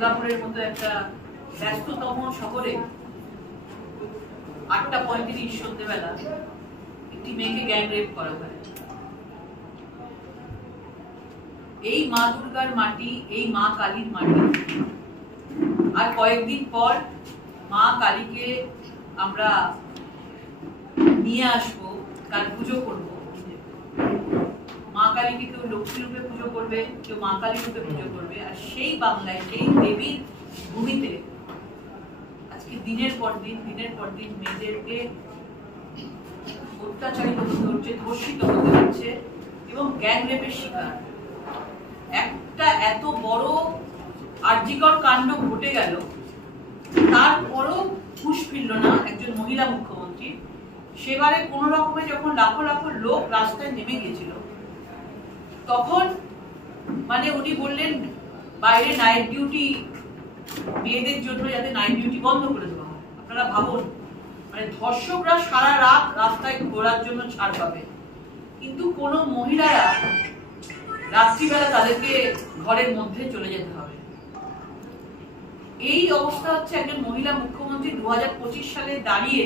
দুর্গাপুরের মতো একটা ব্যস্ততম শহরে 8:35 সন্ধ্যেবেলা একটি মেয়েকে গ্যাং রেপ করা হয়। এই মা দুর্গার মাটি, এই মা কালীর মাটি। আর কয়েকদিন পর মা কালীকে আমরা নিয়ে আসবো, কাল পুজো করবো। মা কালীকে কেউ লক্ষ্মী রূপে পুজো করবে, কেউ মা কালী রূপে পুজো করবে। আর সেই বাংলায়, সেই দেবীর ভূমিতে আজকে দিনের পর দিন মেয়েদেরকে অত্যাচারিত হতে হচ্ছে, ধর্ষিত হতে হচ্ছে এবং গ্যাং রেপের শিকার। একটা এত বড় আর্জিকর কাণ্ড ঘটে গেল, তারপরও হুঁশ ফিরল না একজন মহিলা মুখ্যমন্ত্রী। সেবারে কোন রকমে যখন লাখো লাখো লোক রাস্তায় নেমে গেছিল, তখন মানে উনি বললেন বাইরে নাইট ডিউটি, মেয়েদের জন্য যাতে নাইট ডিউটি বন্ধ করে দেওয়া হয়। আপনারা ভাবুন, মানে ধর্ষকরা সারা রাত রাস্তায় ঘোরার জন্য ছাড় পাবে, কিন্তু কোন মহিলারা রাত্রিবেলা তাদেরকে ঘরের মধ্যে চলে যেতে হবে। এই অবস্থা হচ্ছে একজন মহিলা মুখ্যমন্ত্রী 2025 সালে দাঁড়িয়ে